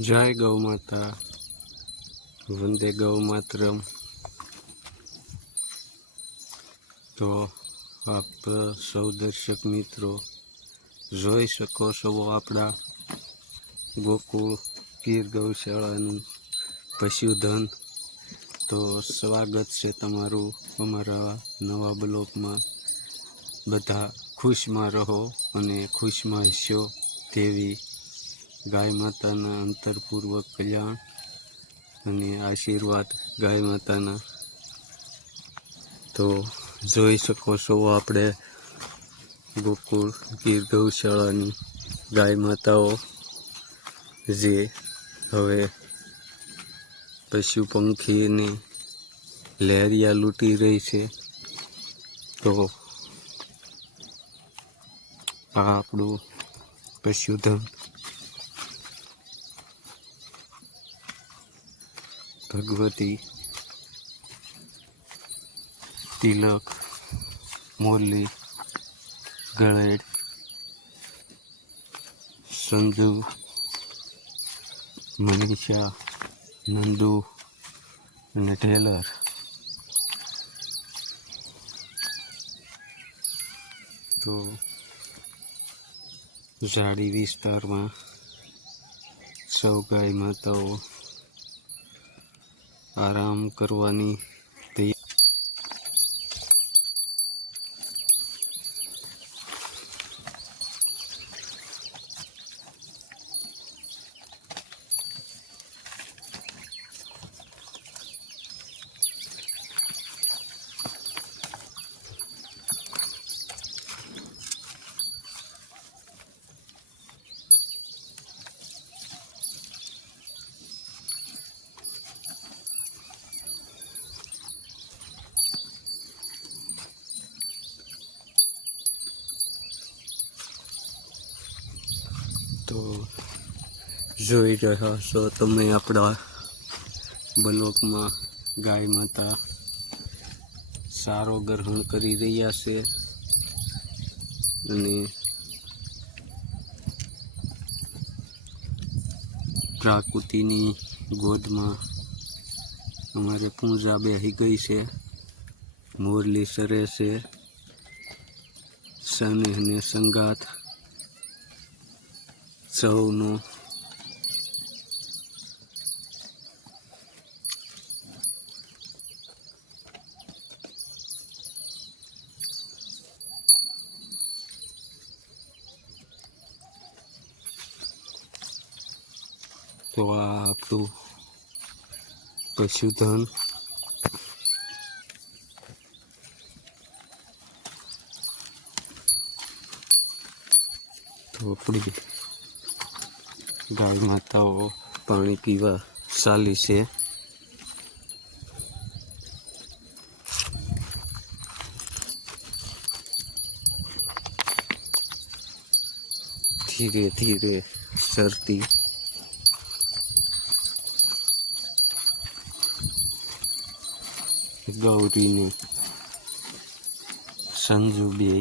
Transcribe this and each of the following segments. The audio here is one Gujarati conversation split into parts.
જય ગૌ માતા. વંદે ગૌ માતરમ. તો આપ સૌ દર્શક મિત્રો, જોઈ શકો છો આપણા ગોકુળ ગીર ગૌશાળાનું પશુધન. તો સ્વાગત છે તમારું અમારા નવા બ્લોકમાં. બધા ખુશમાં રહો અને ખુશમાં હશો તેવી ગાય માતાના અંતરપૂર્વક કલ્યાણ અને આશીર્વાદ ગાય માતાના. તો જોઈ શકો છો આપણે ગોકુળ ગીર ગૌશાળાની ગાય માતાઓ જે હવે પશુ પંખીને લહેરિયા લૂંટી રહી છે. તો આ આપણું પશુધન ભગવતી, તિલક, મોરલી ગળેડ સંજુ, મનીષા, નંદુ અને ટેલર. તો ઝાડી વિસ્તારમાં સૌ ગાય માતાઓ આરામ કરવાની તૈયાર તો જોઈ રહ્યા છો તમે આપણા બ્લોકમાં ગાય માતા સારો ગ્રહણ કરી રહ્યા છે અને પ્રાકૃતિની ગોદમાં અમારે પૂંજા બેસી ગઈ છે, મોરલી સરે છે સને અને સંગાત સૌનો તો આ આપણું પશુધન તો આપણી ગાય માતાઓ પાણી પીવા ચાલી છે. ધીરે ધીરે સરતી ગૌરીને સંજુ બે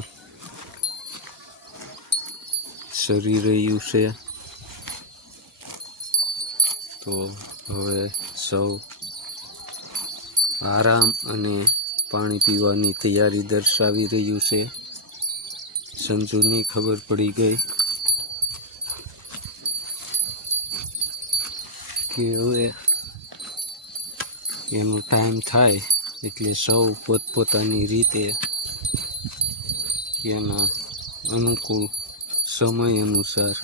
સરી રહ્યું છે. તો હવે સૌ આરામ અને પાણી પીવાની તૈયારી દર્શાવી રહ્યું છે. સંજુની ખબર પડી ગઈ કે હવે એનો ટાઈમ થાય એટલે સૌ પોતપોતાની રીતે એના અનુકૂળ સમય અનુસાર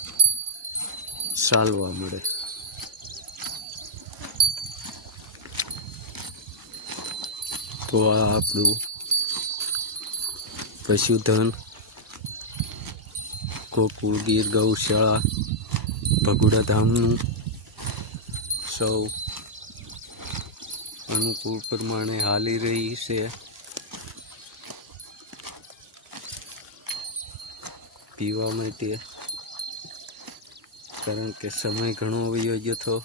ચાલવા મળે. તો આ આપણું પશુધન ગોકુળ ગીર ગૌશાળા ભગુડા ધામનું સૌ અનુકૂળ પ્રમાણે હાલી રહી છે. પીવા માટે, કારણ કે સમય ઘણો વયો ગયો હતો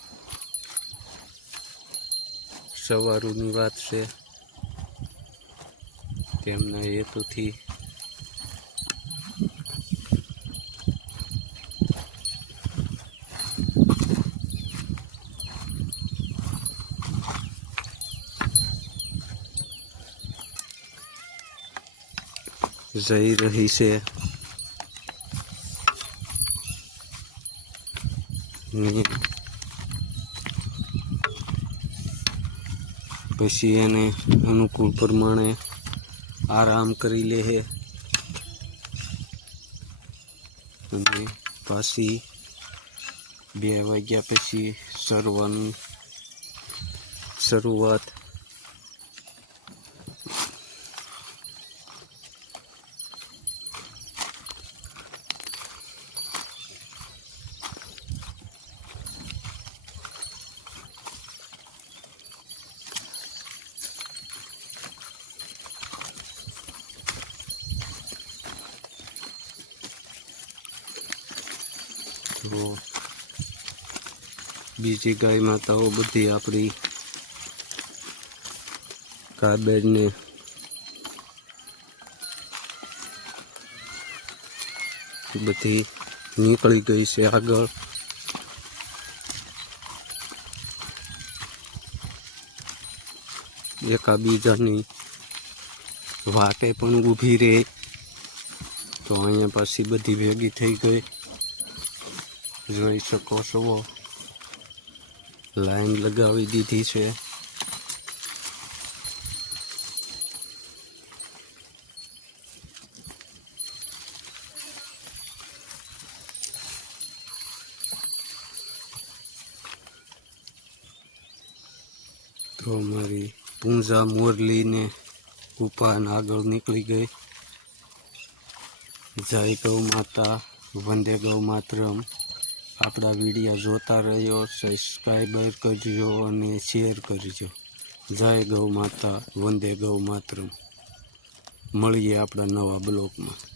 સવારુની વાત છે. તેમના હેતુથી જઈ રહી છે. પછી એને અનુકૂળ પ્રમાણે આરામ કરી લે છે અને પાછી બે વાગ્યા પછી સરવાની શરૂઆત તો બીજી ગાય માતાઓ બધી આપણી કાબેડને બધી નીકળી ગઈ છે આગળ. એકાબીજાની વાટે પણ ઊભી રહે. તો અહીંયા પાછી બધી ભેગી થઈ ગઈ. જોઈ શકો છો લાઈન લગાવી દીધી છે. તો અમારી પૂંજા મોરલીને ઉપાન આગળ નીકળી ગઈ. જય ગૌ માતા, વંદે ગૌ માતરમ. આપણા વીડિયો જોતા રહ્યો સબસ્ક્રાઈબર કરજો અને શેર કરજો. જય ગૌ માતા, વંદે ગૌ માતરમ. મળીએ આપણા નવા બ્લોગમાં.